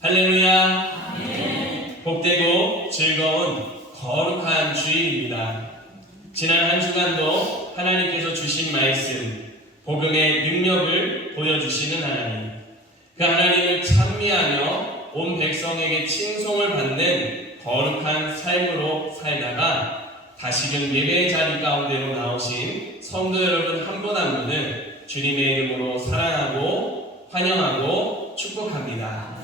할렐루야. 복되고 즐거운 거룩한 주일입니다. 지난 한 주간도 하나님께서 주신 말씀, 복음의 능력을 보여주시는 하나님, 그 하나님을 찬미하며 온 백성에게 칭송을 받는 거룩한 삶으로 살다가 다시금 예배의 자리 가운데로 나오신 성도 여러분 한 분 한 분을 주님의 이름으로 사랑하고 환영하고 축복합니다.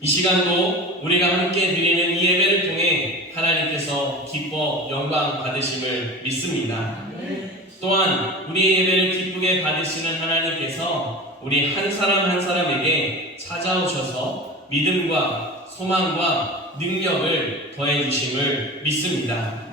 이 시간도 우리가 함께 드리는 이 예배를 통해 하나님께서 기뻐 영광 받으심을 믿습니다. 또한 우리의 예배를 기쁘게 받으시는 하나님께서 우리 한 사람 한 사람에게 찾아오셔서 믿음과 소망과 능력을 더해 주심을 믿습니다.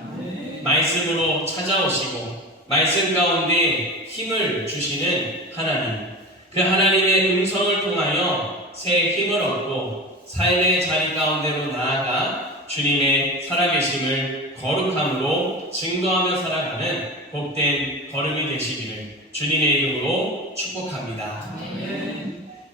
말씀으로 찾아오시고 말씀 가운데 힘을 주시는 하나님, 그 하나님의 음성을 통하여 새 힘을 얻고 삶의 자리 가운데로 나아가 주님의 살아계심을 거룩함으로 증거하며 살아가는 복된 걸음이 되시기를 주님의 이름으로 축복합니다.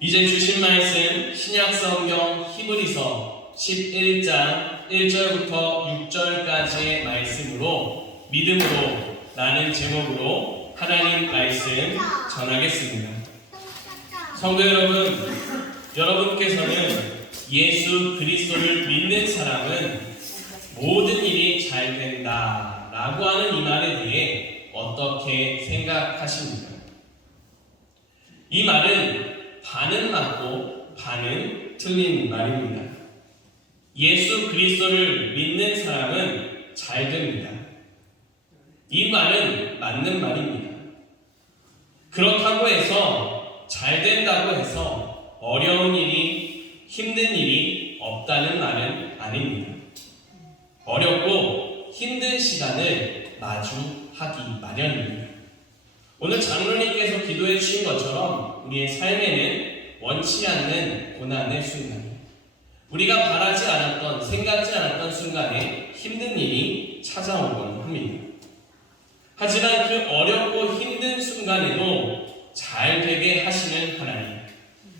이제 주신 말씀 신약성경 히브리서 11장 1절부터 6절까지의 말씀으로 믿음으로 라는 제목으로 하나님 말씀 전하겠습니다. 성도 여러분, 여러분께서는 예수 그리스도를 믿는 사람은 모든 일이 잘 된다 라고 하는 이 말에 대해 어떻게 생각하십니까? 이 말은 반은 맞고 반은 틀린 말입니다. 예수 그리스도를 믿는 사람은 잘 됩니다. 이 말은 맞는 말입니다. 그렇다고 해서 잘 된다고 해서 어려운 일이, 힘든 일이 없다는 말은 아닙니다. 어렵고 힘든 시간을 마주하기 마련입니다. 오늘 장로님께서 기도해 주신 것처럼 우리의 삶에는 원치 않는 고난의 순간, 우리가 바라지 않았던, 생각지 않았던 순간에 힘든 일이 찾아오곤 합니다. 하지만 그 어렵고 힘든 순간에도 잘 되게 하시는 하나님,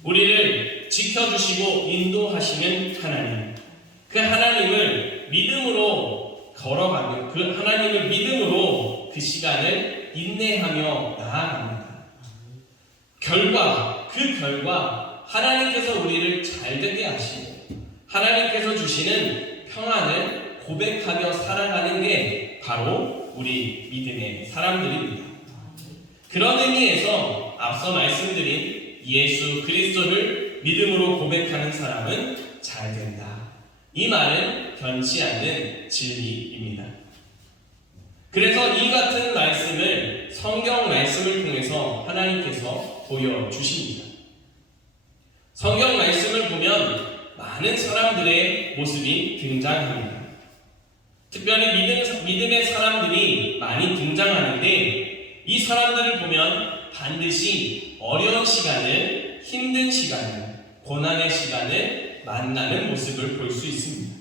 우리를 지켜주시고 인도하시는 하나님, 그 하나님을 믿음으로 걸어가며 그 하나님을 믿음으로 그 시간을 인내하며 나아갑니다. 그 결과 하나님께서 우리를 잘 되게 하시고 하나님께서 주시는 평안을 고백하며 살아가는 게 바로 우리 믿음의 사람들입니다. 그런 의미에서 앞서 말씀드린 예수 그리스도를 믿음으로 고백하는 사람은 잘 된다. 이 말은 변치 않는 진리입니다. 그래서 이 같은 말씀을 성경 말씀을 통해서 하나님께서 보여주십니다. 성경 말씀을 보면 많은 사람들의 모습이 등장합니다. 특별히 믿음의 사람들이 많이 등장하는데 이 사람들을 보면 반드시 어려운 시간을, 힘든 시간을, 고난의 시간을 만나는 모습을 볼 수 있습니다.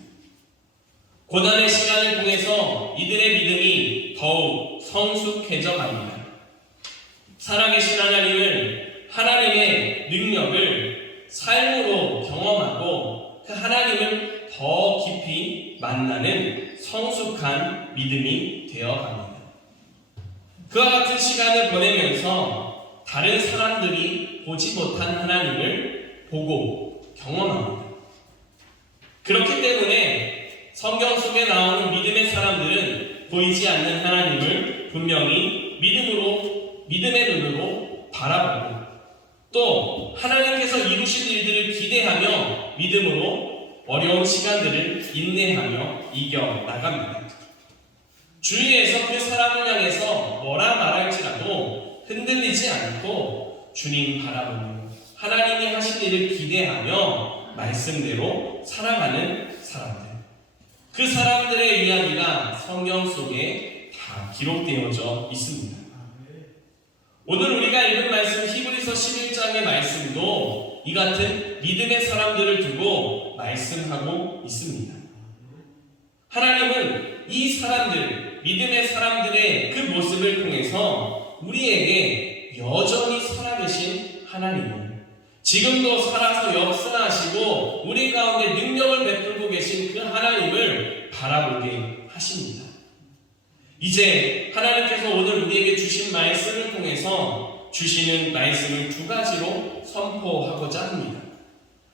고난의 시간을 통해서 이들의 믿음이 더욱 성숙해져 갑니다. 살아계신 하나님을, 하나님의 능력을 삶으로 경험하고 그 하나님을 더 깊이 만나는 성숙한 믿음이 되어갑니다. 그와 같은 시간을 보내면서 다른 사람들이 보지 못한 하나님을 보고 경험합니다. 그렇기 때문에 성경 속에 나오는 믿음의 사람들은 보이지 않는 하나님을 분명히 믿음의 눈으로 바라보고 또 하나님께서 이루실 일들을 기대하며 믿음으로 어려운 시간들을 인내하며 이겨나갑니다. 주위에서 그 사람을 향해서 뭐라 말할지라도 흔들리지 않고 주님 바라보며 하나님이 하신 일을 기대하며 말씀대로 살아가는 사람들, 그 사람들의 이야기가 성경 속에 다 기록되어져 있습니다. 오늘 우리가 읽은 말씀 히브리서 11장의 말씀도 이 같은 믿음의 사람들을 두고 말씀하고 있습니다. 하나님은 이 사람들, 믿음의 사람들의 그 모습을 통해서 우리에게 여전히 살아계신 하나님을, 지금도 살아서 역사하시고 우리 가운데 능력을 베풀고 계신 그 하나님을 바라보게 하십니다. 이제 하나님께서 오늘 우리에게 주신 말씀을 통해서 주시는 말씀을 두 가지로 선포하고자 합니다.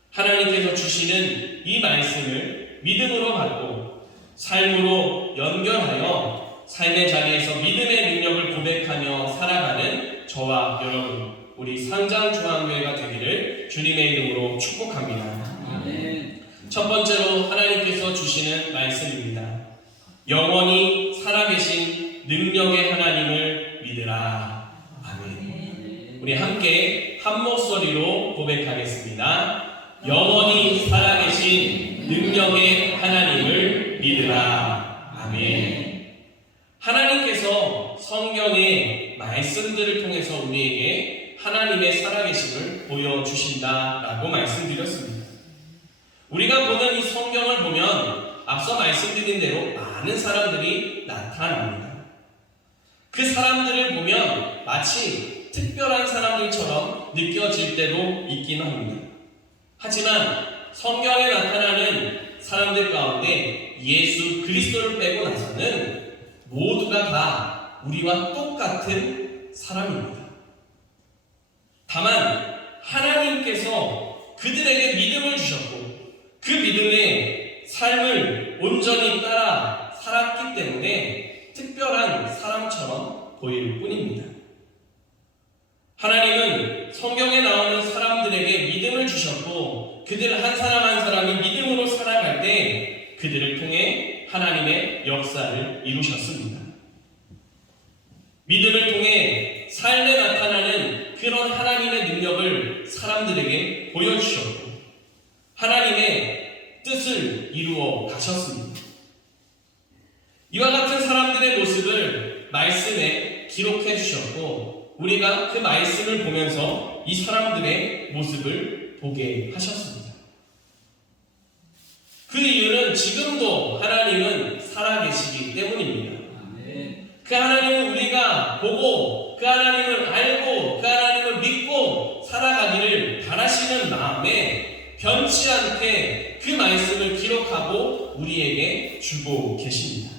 하나님께서 주시는 이 말씀을 믿음으로 받고 삶으로 연결하여 삶의 자리에서 믿음의 능력을 고백하며 살아가는 저와 여러분, 우리 상장중앙교회가 되기를 주님의 이름으로 축복합니다. 아멘. 첫 번째로 하나님께서 주시는 말씀입니다. 영원히 살아계신 능력의 하나님을 믿으라. 아멘. 우리 함께 한 목소리로 고백하겠습니다. 영원히 살아계신 능력의 하나님을 믿으라. 아멘. 하나님께서 성경의 말씀들을 통해서 우리에게 하나님의 살아계심을 보여주신다라고 말씀드렸습니다. 우리가 보는 이 성경을 보면 앞서 말씀드린 대로 많은 사람들이 나타납니다. 그 사람들을 보면 마치 특별한 사람들처럼 느껴질 때도 있긴 합니다. 하지만 성경에 나타나는 사람들 가운데 예수 그리스도를 빼고 나서는 모두가 다 우리와 똑같은 사람입니다. 다만 하나님께서 그들에게 믿음을 주셨고 그 믿음의 삶을 온전히 따라 살았기 때문에 특별한 사람처럼 보일 뿐입니다. 하나님은 성경에 나오는 사람들에게 믿음을 주셨고 그들 한 사람 한 사람이 믿음으로 살아갈 때 그들을 통해 하나님의 역사를 이루셨습니다. 믿음을 통해 삶에 나타나는 그런 하나님의 능력을 사람들에게 보여주셨고 하나님의 뜻을 이루어 가셨습니다. 이와 같은 사람들의 모습을 말씀에 기록해 주셨고 우리가 그 말씀을 보면서 이 사람들의 모습을 보게 하셨습니다. 그 이유는 지금도 하나님은 살아계시기 때문입니다. 그 하나님을 우리가 보고 그 하나님을 알고 그 하나님을 믿고 살아가기를 바라시는 마음에 변치 않게 그 말씀을 기록하고 우리에게 주고 계십니다.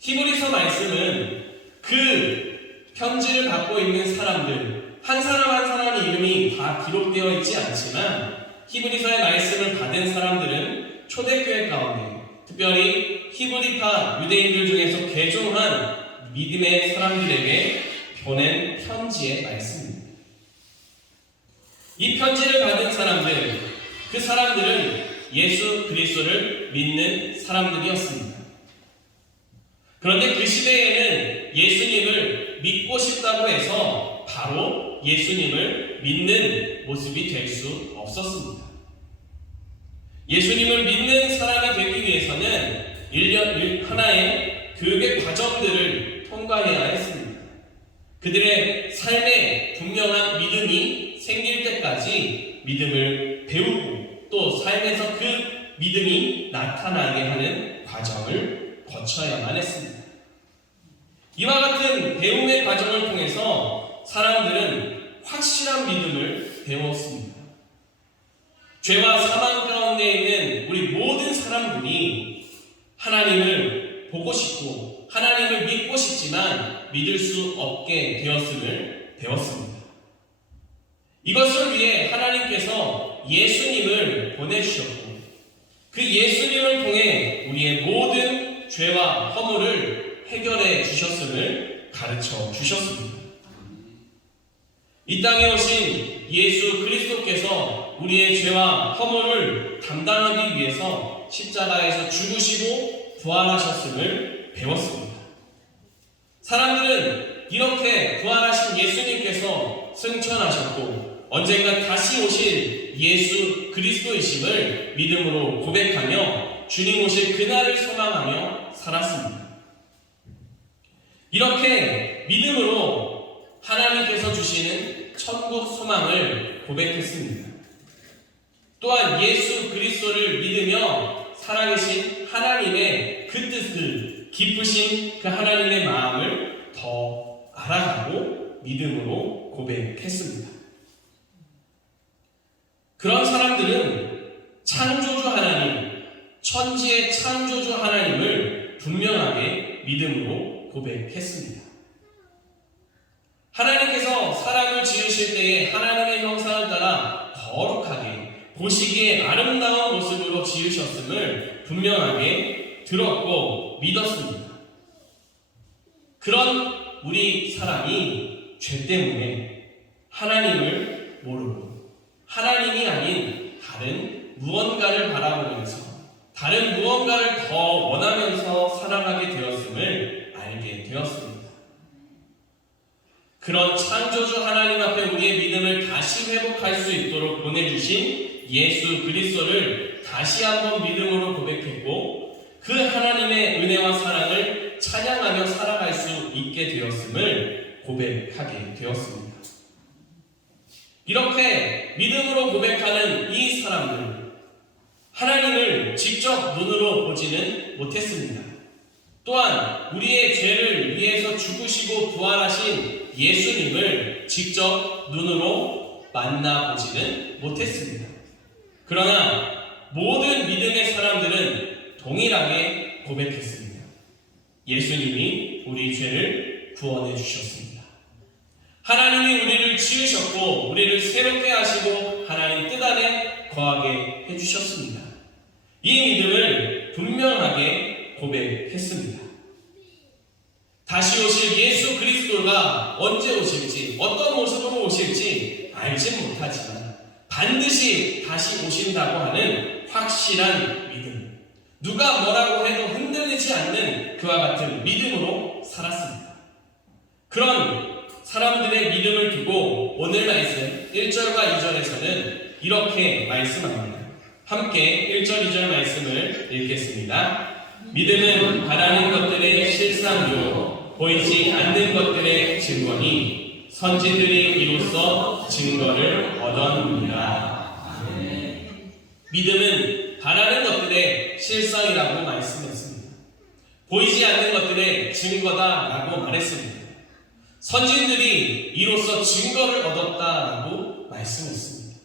히브리서 말씀은 그 편지를 받고 있는 사람들 한 사람 한 사람의 이름이 다 기록되어 있지 않지만 히브리서의 말씀을 받은 사람들은 초대교회 가운데 특별히 히브리파 유대인들 중에서 개종한 믿음의 사람들에게 보낸 편지의 말씀입니다. 이 편지를 받은 사람들, 그 사람들은 예수 그리스도를 믿는 사람들이었습니다. 그런데 그 시대에는 예수님을 믿고 싶다고 해서 바로 예수님을 믿는 모습이 될 수 없었습니다. 예수님을 믿는 사람이 되기 위해서는 하나의 교육의 과정들을 통과해야 했습니다. 그들의 삶에 분명한 믿음이 생길 때까지 믿음을 배우고 또 삶에서 그 믿음이 나타나게 하는 과정을 거쳐야만 했습니다. 이와 같은 배움의 과정을 통해서 사람들은 확실한 믿음을 배웠습니다. 죄와 사망 가운데 있는 우리 모든 사람들이 하나님을 보고 싶고 하나님을 믿고 싶지만 믿을 수 없게 되었음을 배웠습니다. 이것을 위해 하나님께서 예수님을 보내주셨고 그 예수님을 통해 우리의 모든 죄와 허물을 해결해 주셨음을 가르쳐 주셨습니다. 이 땅에 오신 예수 그리스도께서 우리의 죄와 허물을 담당하기 위해서 십자가에서 죽으시고 부활하셨음을 배웠습니다. 사람들은 이렇게 부활하신 예수님께서 승천하셨고 언젠가 다시 오실 예수 그리스도이심을 믿음으로 고백하며 주님 오실 그날을 소망하며 살았습니다. 이렇게 믿음으로 하나님께서 주시는 천국 소망을 고백했습니다. 또한 예수 그리스도를 믿으며 살아계신 하나님의 그 뜻을 깊으신 그 하나님의 마음을 더 알아가고 믿음으로 고백했습니다. 사람들은 창조주 하나님, 천지의 창조주 하나님을 분명하게 믿음으로 고백했습니다. 하나님께서 사람을 지으실 때에 하나님의 형상을 따라 거룩하게 보시기에 아름다운 모습으로 지으셨음을 분명하게 들었고 믿었습니다. 그런 우리 사람이 죄 때문에 하나님을 모르고 하나님이 아닌 다른 무언가를 바라보면서 다른 무언가를 더 원하면서 살아가게 되었음을 알게 되었습니다. 그런 창조주 하나님 앞에 우리의 믿음을 다시 회복할 수 있도록 보내주신 예수 그리스도를 다시 한번 믿음으로 고백했고 그 하나님의 은혜와 사랑을 찬양하며 살아갈 수 있게 되었음을 고백하게 되었습니다. 이렇게 믿음으로 고백하는 이 사람들, 하나님을 직접 눈으로 보지는 못했습니다. 또한 우리의 죄를 위해서 죽으시고 부활하신 예수님을 직접 눈으로 만나보지는 못했습니다. 그러나 모든 믿음의 사람들은 동일하게 고백했습니다. 예수님이 우리 죄를 구원해 주셨습니다. 하나님이 우리를 지으셨고 우리를 새롭게 하시고 하나님 뜻 안에 거하게 해주셨습니다. 이 믿음을 분명하게 고백했습니다. 다시 오실 예수 그리스도가 언제 오실지 어떤 모습으로 오실지 알지 못하지만 반드시 다시 오신다고 하는 확실한 믿음, 누가 뭐라고 해도 흔들리지 않는 그와 같은 믿음으로 살았습니다. 그런 사람들의 믿음을 두고 오늘 말씀 1절과 2절에서는 이렇게 말씀합니다. 함께 1절 2절 말씀을 읽겠습니다. 믿음은 바라는 것들의 실상이요 보이지 않는 것들의 증거니 선지들이 이로써 증거를 얻었느니라. 믿음은 바라는 것들의 실상이라고 말씀했습니다. 보이지 않는 것들의 증거다라고 말했습니다. 선지들이 이로써 증거를 얻었다라고 말씀했습니다.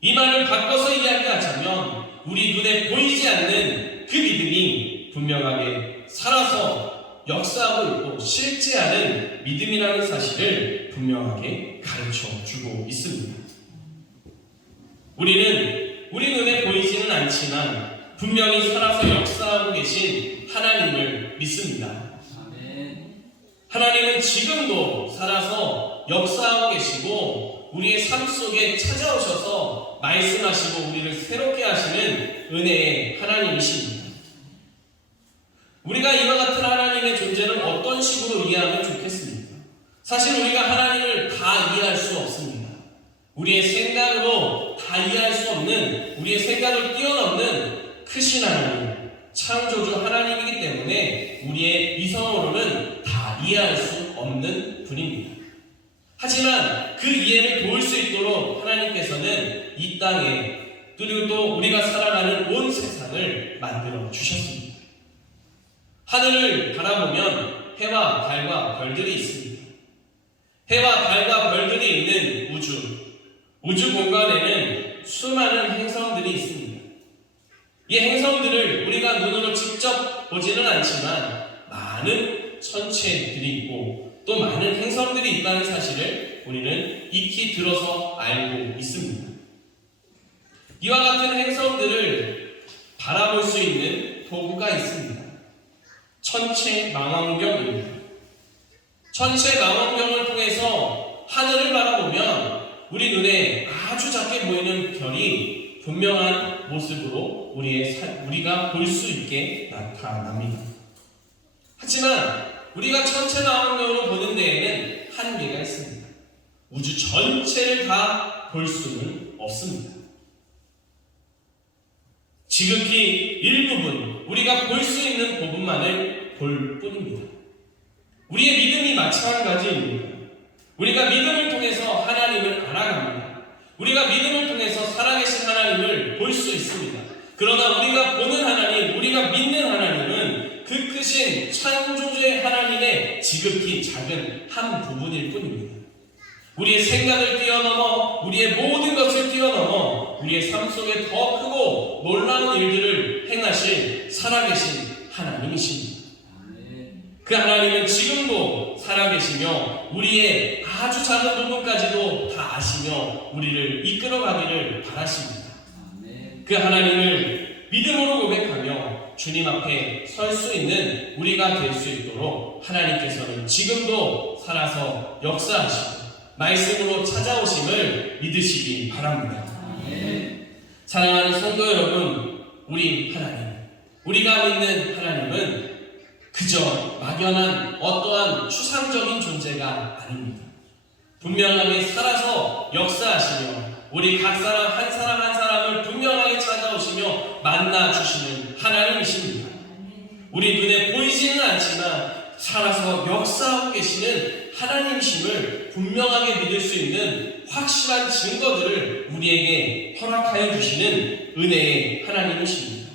이 말을 바꿔서 이야기하자면 우리 눈에 보이지 않는 그 믿음이 분명하게 살아서 역사하고 있고 실제하는 믿음이라는 사실을 분명하게 가르쳐주고 있습니다. 우리는 우리 눈에 보이지는 않지만 분명히 살아서 역사하고 계신 하나님을 믿습니다. 하나님은 지금도 살아서 역사하고 계시고 우리의 삶 속에 찾아오셔서 말씀하시고 우리를 새롭게 하시는 은혜의 하나님이십니다. 우리가 이와 같은 하나님의 존재를 어떤 식으로 이해하면 좋겠습니까? 사실 우리가 하나님을 다 이해할 수 없습니다. 우리의 생각으로 다 이해할 수 없는, 우리의 생각을 뛰어넘는 크신 하나님, 창조주 하나님이기 때문에 우리의 이성으로는 다 이해할 수 없는 분입니다. 하지만 그 이해를 도울 수 있도록 하나님께서는 이 땅에 그리고 또 우리가 살아가는 온 세상을 만들어 주셨습니다. 하늘을 바라보면 해와 달과 별들이 있습니다. 해와 달과 별들이 있는 우주 공간에는 수많은 행성들이 있습니다. 이 행성들을 우리가 눈으로 직접 보지는 않지만 많은 천체들이 있고 또 많은 행성들이 있다는 사실을 우리는 익히 들어서 알고 있습니다. 이와 같은 행성들을 바라볼 수 있는 도구가 있습니다. 천체망원경입니다. 천체망원경을 통해서 하늘을 바라보면 우리 눈에 아주 작게 보이는 별이 분명한 모습으로 우리가 볼 수 있게 나타납니다. 하지만 우리가 천체망원경으로 보는 데에는 한계가 있습니다. 우주 전체를 다 볼 수는 없습니다. 지극히 일부분, 우리가 볼 수 있는 부분만을 볼 뿐입니다. 우리의 믿음이 마찬가지입니다. 우리가 믿음을 통해서 하나님을 알아갑니다. 우리가 믿음을 통해서 살아계신 하나님을 볼 수 있습니다. 그러나 우리가 보는 하나님, 우리가 믿는 하나님은 그 크신 창조주의 하나님의 지극히 작은 한 부분일 뿐입니다. 우리의 생각을 뛰어넘어, 우리의 모든 것을 뛰어넘어 우리의 삶 속에 더 크고 놀라운 일들을 행하실 살아계신 하나님이십니다. 그 하나님은 지금도 살아계시며 우리의 아주 작은 부분까지도 다 아시며 우리를 이끌어가기를 바라십니다. 그 하나님을 믿음으로 고백하며 주님 앞에 설 수 있는 우리가 될 수 있도록 하나님께서는 지금도 살아서 역사하시고 말씀으로 찾아오심을 믿으시기 바랍니다. 사랑하는 성도 여러분, 우리 하나님, 우리가 믿는 하나님은 그저 막연한 어떠한 추상적인 존재가 아닙니다. 분명하게 살아서 역사하시며 우리 각 사람 한 사람 한 사람을 분명하게 찾아오시며 만나주시는 하나님이십니다. 우리 눈에 보이지는 않지만 살아서 역사하고 계시는 하나님이심을 분명하게 믿을 수 있는 확실한 증거들을 우리에게 허락하여 주시는 은혜의 하나님이십니다.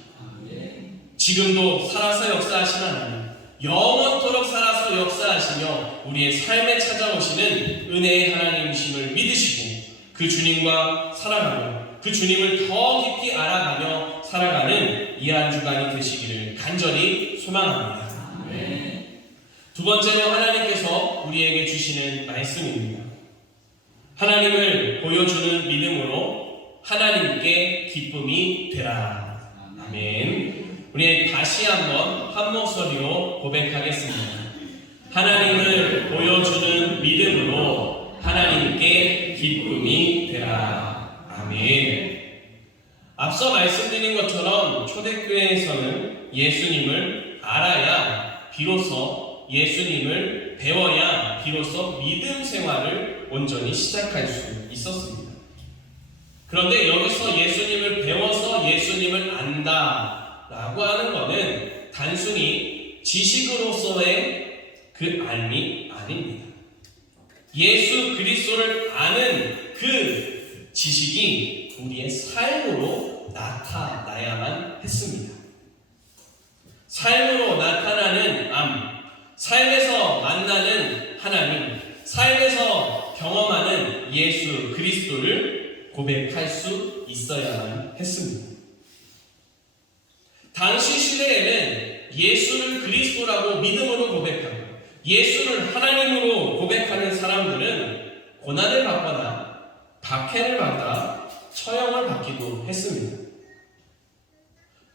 지금도 살아서 역사하시는 하나님, 영원토록 살아서 역사하시며 우리의 삶에 찾아오시는 은혜의 하나님이심을 믿으시고 그 주님과 살아가며 그 주님을 더 깊이 알아가며 살아가는 이 한 주간이 되시기를 간절히 소망합니다. 두 번째로 하나님께서 우리에게 주시는 말씀입니다. 하나님을 보여주는 믿음으로 하나님께 기쁨이 되라. 아멘. 우리 다시 한번 한 목소리로 고백하겠습니다. 하나님을 보여주는 믿음으로 하나님께 기쁨이 되라. 아멘. 앞서 말씀드린 것처럼 초대교회에서는 예수님을 알아야 비로소 예수님을 배워야 비로소 믿음 생활을 온전히 시작할 수 있었습니다. 그런데 여기서 예수님을 배워서 예수님을 안다 라고 하는 것은 단순히 지식으로서의 그 알미 아닙니다. 예수 그리스도를 아는 그 지식이 우리의 삶으로 나타나야만 했습니다. 삶으로 나타나는 삶에서 만나는 하나님, 삶에서 경험하는 예수 그리스도를 고백할 수 있어야만 했습니다. 당시 시대에는 예수를 그리스도라고 믿음으로 고백하고 예수를 하나님으로 고백하는 사람들은 고난을 받거나 박해를 받아 처형을 받기도 했습니다.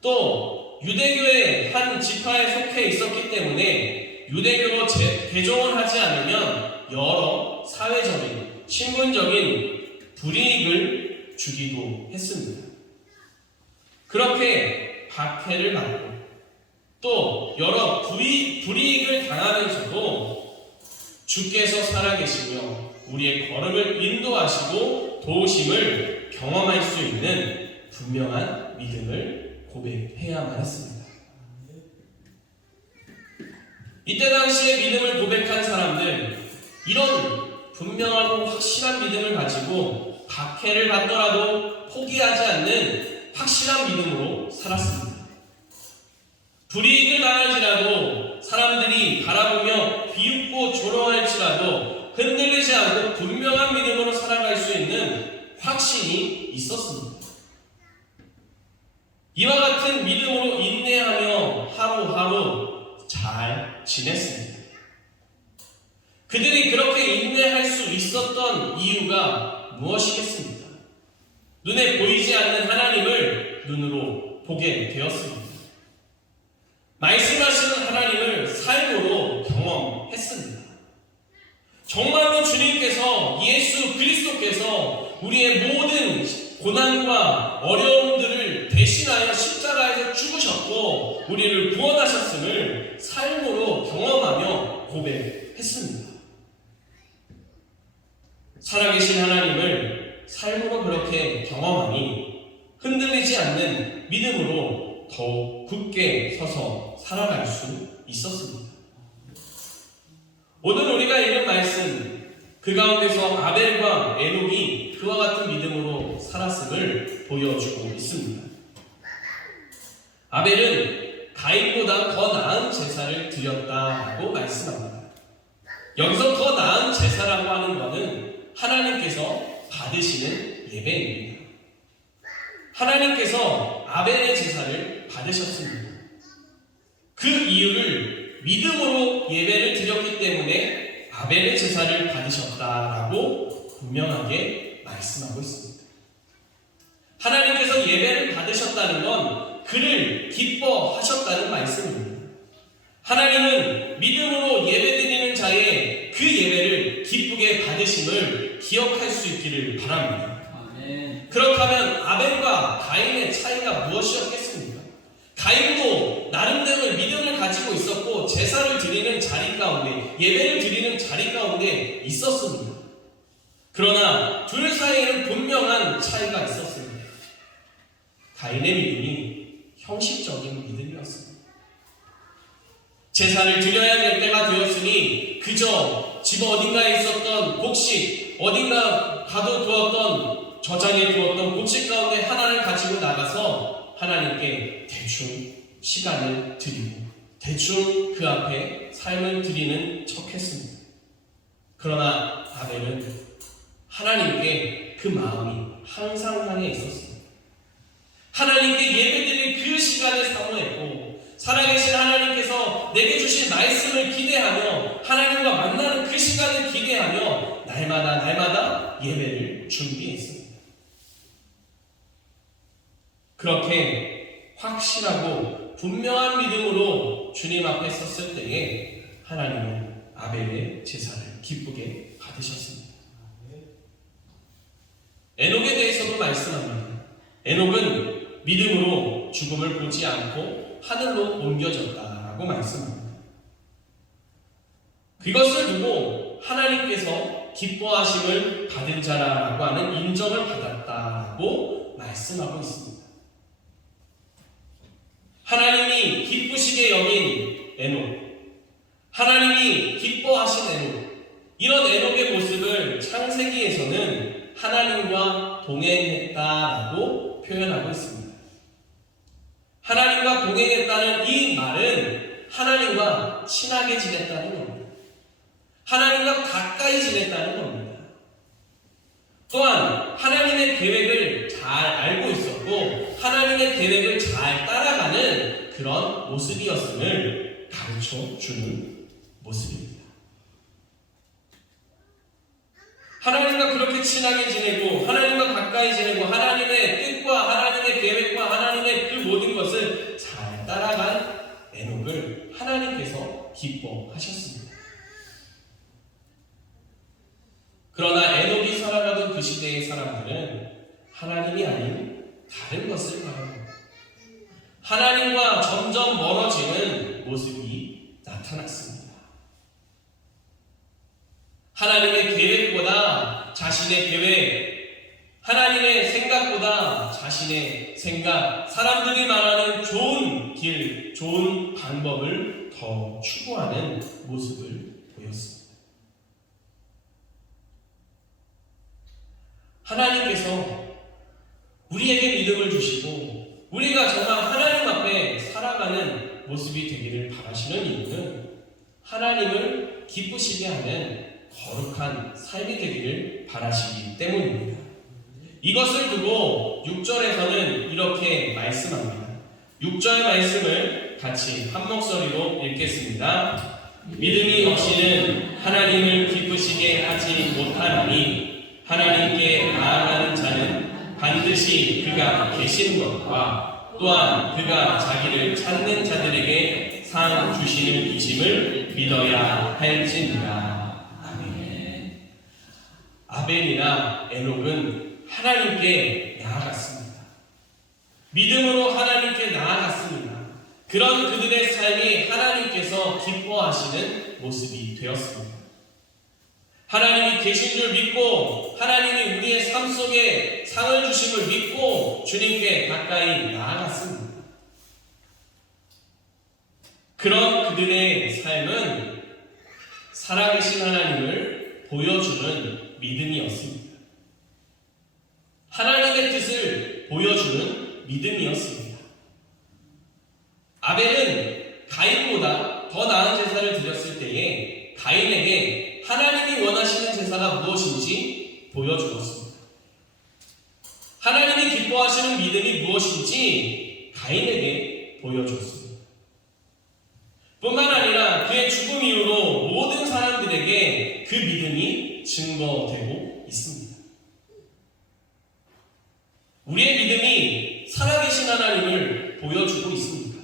또 유대교의 한 지파에 속해 있었기 때문에 유대교로 개종을 하지 않으면 여러 사회적인, 신분적인 불이익을 주기도 했습니다. 그렇게 박해를 받고 또 여러 불이익을 당하면서도 주께서 살아계시며 우리의 걸음을 인도하시고 도우심을 경험할 수 있는 분명한 믿음을 고백해야만 했습니다. 이때 당시에 믿음을 고백한 사람들, 이런 분명하고 확실한 믿음을 가지고 박해를 받더라도 포기하지 않는 확실한 믿음으로 살았습니다. 불이익을 당할지라도 사람들이 바라보며 비웃고 조롱할지라도 흔들리지 않고 분명한 믿음으로 살아갈 수 있는 확신이 있었습니다. 이와 같은 믿음으로 인내하며 하루하루 잘 지냈습니다. 그들이 그렇게 인내할 수 있었던 이유가 무엇이겠습니까? 눈에 보이지 않는 하나님을 눈으로 보게 되었습니다. 말씀하시는 하나님을 삶으로 경험했습니다. 정말로 주님께서, 예수 그리스도께서 우리의 모든 고난과 어려움들을 대신하여 십자가에서 죽으셨고 우리를 구원하셨음을 삶으로 경험하며 고백했습니다. 살아계신 하나님을 삶으로 그렇게 경험하니 흔들리지 않는 믿음으로 더욱 굳게 서서 살아갈 수 있었습니다. 오늘 우리가 읽은 말씀, 그 가운데서 아벨과 에녹이 그와 같은 믿음으로 살았음을 보여주고 있습니다. 아벨은 가인보다 더 나은 제사를 드렸다고 말씀합니다. 여기서 더 나은 제사라고 하는 것은 하나님께서 받으시는 예배입니다. 하나님께서 아벨의 제사를 받으셨습니다. 그 이유를 믿음으로 예배를 드렸기 때문에 아벨의 제사를 받으셨다라고 분명하게 말씀하고 있습니다. 하나님께서 예배를 받으셨다는 건 그를 기뻐하셨다는 말씀입니다. 하나님은 믿음으로 예배드리는 자의 그 예배를 기쁘게 받으심을 기억할 수 있기를 바랍니다. 아멘. 그렇다면 아벨과 가인의 차이가 무엇이었겠습니까? 가인도 나름대로의 믿음을 가지고 있었고 제사를 드리는 자리 가운데, 예배를 드리는 자리 가운데 있었습니다. 그러나 둘 사이에는 분명한 차이가 있었습니다. 가인의 믿음이 형식적인 믿음이었습니다. 제사를 드려야 될 때가 되었으니 그저 집 어딘가에 있었던 곡식, 어딘가 가둬두었던, 저장해 두었던 곡식 가운데 하나를 가지고 나가서 하나님께 대충 시간을 드리고 대충 그 앞에 삶을 드리는 척했습니다. 그러나 아벨은 하나님께 그 마음이 항상 향해 있었습니다. 하나님께 예배드릴 그 시간을 사모했고 살아계신 하나님께서 내게 주신 말씀을 기대하며 하나님과 만나는 그 시간을 기대하며 날마다 예배를 준비했습니다. 그렇게 확실하고 분명한 믿음으로 주님 앞에 섰을 때에 하나님은 아벨의 제사를 기쁘게 받으셨습니다. 에녹에 대해서도 말씀합니다. 에녹은 믿음으로 죽음을 보지 않고 하늘로 옮겨졌다라고 말씀합니다. 그것을 두고 하나님께서 기뻐하심을 받은 자라고 하는 인정을 받았다라고 말씀하고 있습니다. 하나님이 기쁘시게 여긴 에녹, 하나님이 기뻐하신 에녹, 이런 에녹의 모습을 창세기에서는 하나님과 동행했다라고 표현하고 있습니다. 하나님과 동행했다는 이 말은 하나님과 친하게 지냈다는 겁니다. 하나님과 가까이 지냈다는 겁니다. 또한 하나님의 계획을 잘 알고 있었고 하나님의 계획을 잘 따라가는 그런 모습이었음을 가르쳐 주는 모습입니다. 하나님과 그렇게 친하게 지내고 하나님과 가까이 지내고 하나님의 뜻과 하나님의 계획과 하나님의 그 모든 것을 잘 따라간 에녹을 하나님께서 기뻐하셨습니다. 그러나 에녹이 살아가던 그 시대의 사람들은 하나님이 아닌 다른 것을 바라봅니다. 하나님과 점점 멀어지는 모습이 나타났습니다. 하나님의 계획보다 자신의 계획, 하나님의 생각보다 자신의 생각, 사람들이 말하는 좋은 길, 좋은 방법을 더 추구하는 모습을 보였습니다. 하나님께서 우리에게 믿음을 주시고 우리가 정말 하나님 앞에 살아가는 모습이 되기를 바라시는 이유는 하나님을 기쁘시게 하는 거룩한 삶이 되기를 바라시기 때문입니다. 이것을 두고 6절에서는 이렇게 말씀합니다. 6절 말씀을 같이 한 목소리로 읽겠습니다. 믿음이 없이는 하나님을 기쁘시게 하지 못하나니 하나님께 나아가는 자는 반드시 그가 계시는 것과 또한 그가 자기를 찾는 자들에게 상 주시는 이심을 믿어야 할지니라. 아멘. 아벨이나 에녹은 하나님께 나아갔습니다. 믿음으로 하나님께 나아갔습니다. 그런 그들의 삶이 하나님께서 기뻐하시는 모습이 되었습니다. 하나님이 계신 줄 믿고 하나님이 우리의 삶 속에 상을 주심을 믿고 주님께 가까이 나아갔습니다. 그런 그들의 삶은 살아계신 하나님을 보여주는 믿음이었습니다. 하나님의 뜻을 보여주는 믿음이었습니다. 아벨은 가인보다 더 나은 제사를 드렸을 때에 가인에게 하나님이 원하시는 제사가 무엇인지 보여주었습니다. 하나님이 기뻐하시는 믿음이 무엇인지 가인에게 보여주었습니다. 뿐만 아니라 그의 죽음 이후로 모든 사람들에게 그 믿음이 증거되고 있습니다. 우리의 믿음이 살아계신 하나님을 보여주고 있습니다.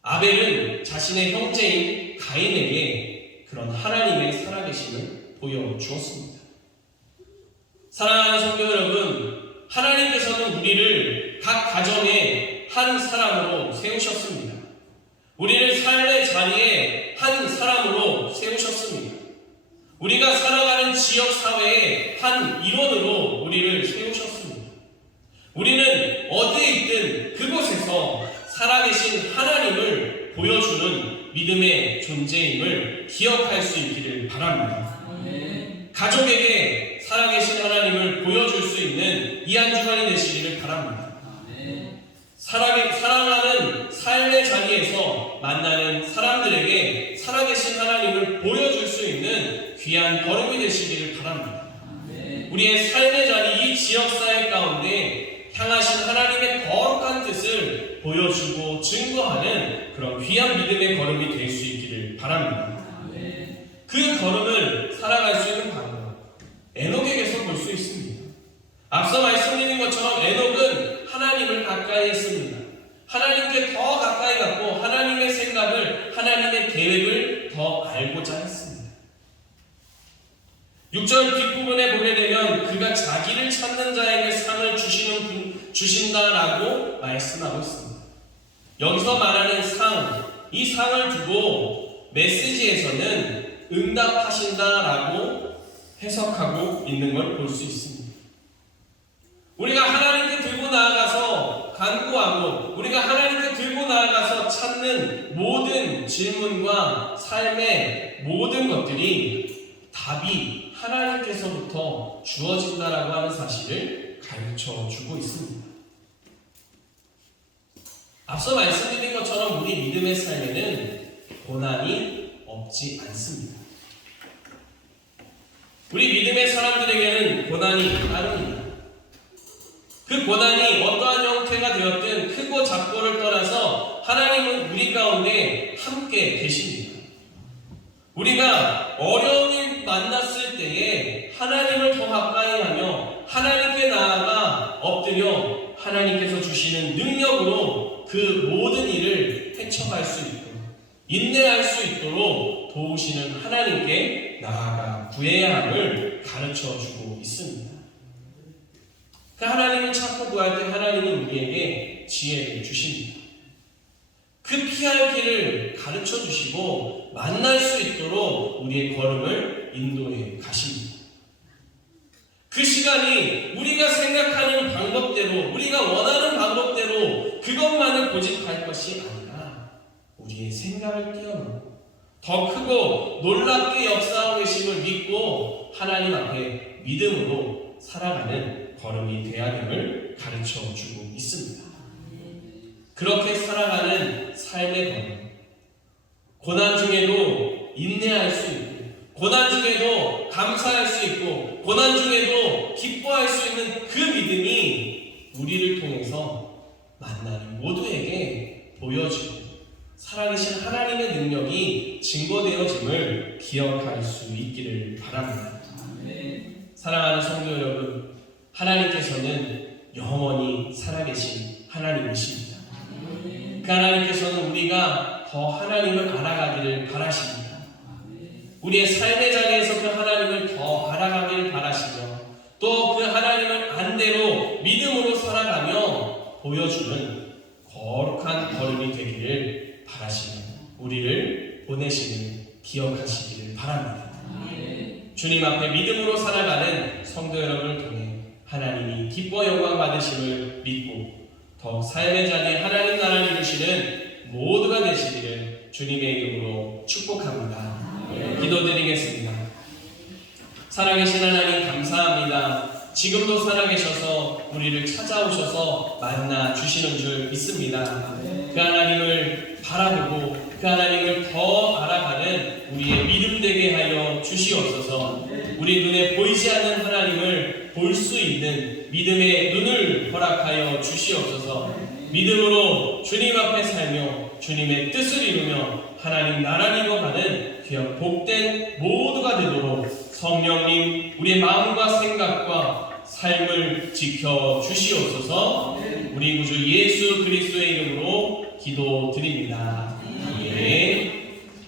아벨은 자신의 형제인 가인에게 그런 하나님의 살아계심을 보여주었습니다. 사랑하는 성도 여러분, 하나님께서는 우리를 각 가정의 한 사람으로 세우셨습니다. 우리를 삶의 자리에 한 사람으로 세우셨습니다. 우리가 살아가는 지역사회의 한 일원으로 우리를 세우셨습니다. 우리는 어디에 있든 그곳에서 살아계신 하나님을 보여주는 믿음의 존재임을 기억할 수 있기를 바랍니다. 가족에게 살아계신 하나님을 보여줄 수 있는 이 한 주간이 되시기를 바랍니다. 사랑하는 삶의 자리에서 만나는 사람들에게 살아계신 하나님을 보여줄 수 있는 귀한 걸음이 되시기를 바랍니다. 우리의 삶의 자리, 이 지역사회 가운데 향하신 하나님의 거룩한 뜻을 보여주고 증거하는 그런 귀한 믿음의 걸음이 될 수 있기를 바랍니다. 그 걸음을 살아갈 수 있는 방법, 에녹에게서 볼 수 있습니다. 앞서 말씀드린 것처럼 에녹은 하나님을 가까이 했습니다. 하나님께 더 가까이 갔고 하나님의 생각을, 하나님의 계획을 더 알고자 했습니다. 6절 뒷부분에 보게 되면 그가 자기를 찾는 자에게 상을 주신다라고 말씀하고 있습니다. 여기서 말하는 상, 이 상을 두고 메시지에서는 응답하신다라고 해석하고 있는 걸 볼 수 있습니다. 우리가 하나님께 들고 나아가서 간구하고 우리가 하나님께 들고 나아가서 찾는 모든 질문과 삶의 모든 것들이 답이 하나님께서부터 주어진다라고 하는 사실을 가르쳐 주고 있습니다. 앞서 말씀드린 것처럼 우리 믿음의 삶에는 고난이 없지 않습니다. 우리 믿음의 사람들에게는 고난이 따릅니다. 그 고난이 어떠한 형태가 되었든 크고 작고를 떠나서 하나님은 우리 가운데 함께 계십니다. 우리가 어려운 일 만났을 때에 하나님을 더 가까이 하며 하나님께 나아가 엎드려 하나님께서 주시는 능력으로 그 모든 일을 헤쳐갈 수 있도록, 인내할 수 있도록 도우시는 하나님께 나아가 구해야 함을 가르쳐주고 있습니다. 그 하나님을 찾고 구할 때 하나님은 우리에게 지혜를 주십니다. 그 피할 길을 가르쳐 주시고 만날 수 있도록 우리의 걸음을 인도해 가십니다. 그 시간이 우리가 생각하는 방법대로, 우리가 원하는 방법대로 그것만을 고집할 것이 아니라 우리의 생각을 뛰어넘고 더 크고 놀랍게 역사하고 계심을 믿고 하나님 앞에 믿음으로 살아가는 걸음이 되어야 됨을 가르쳐주고 있습니다. 그렇게 살아가는 삶의 걸음, 고난 중에도 인내할 수 있고 고난 중에도 감사할 수 있고 고난 중에도 기뻐할 수 있는 그 믿음이 우리를 통해서 만나는 모두에게 보여지고 살아계신 하나님의 능력이 증거되어짐을 기억할 수 있기를 바랍니다. 사랑하는 성도 여러분, 하나님께서는 영원히 살아계신 하나님이십니다. 그 하나님께서는 우리가 더 하나님을 알아가기를 바라십니다. 우리의 삶의 자리에서 그 하나님을 더 알아가기를 바라시며 또 그 하나님을 안대로 믿음으로 살아가며 보여주는 거룩한 걸음이 되기를 바라시며 우리를 보내시는 기억하시기를 바랍니다. 주님 앞에 믿음으로 살아가는 성도 여러분을 통해 하나님이 기뻐 영광 받으심을 믿고 더 삶의 자리에 하나님 나라를 이루시는 모두가 되시기를 주님의 이름으로 축복합니다. 기도드리겠습니다. 살아계신 하나님 감사합니다. 지금도 살아계셔서 우리를 찾아오셔서 만나 주시는 줄 믿습니다. 그 하나님을 바라보고 그 하나님을 더 알아가는 우리의 믿음 되게 하여 주시옵소서. 우리 눈에 보이지 않는 하나님을 볼 수 있는 믿음의 눈을 허락하여 주시옵소서. 믿음으로 주님 앞에 살며 주님의 뜻을 이루며 하나님 나라를 이뤄가는 귀한 복된 모두가 되도록 성령님 우리의 마음과 생각과 삶을 지켜 주시옵소서. 우리 구주 예수 그리스도의 이름으로 기도드립니다. 아멘.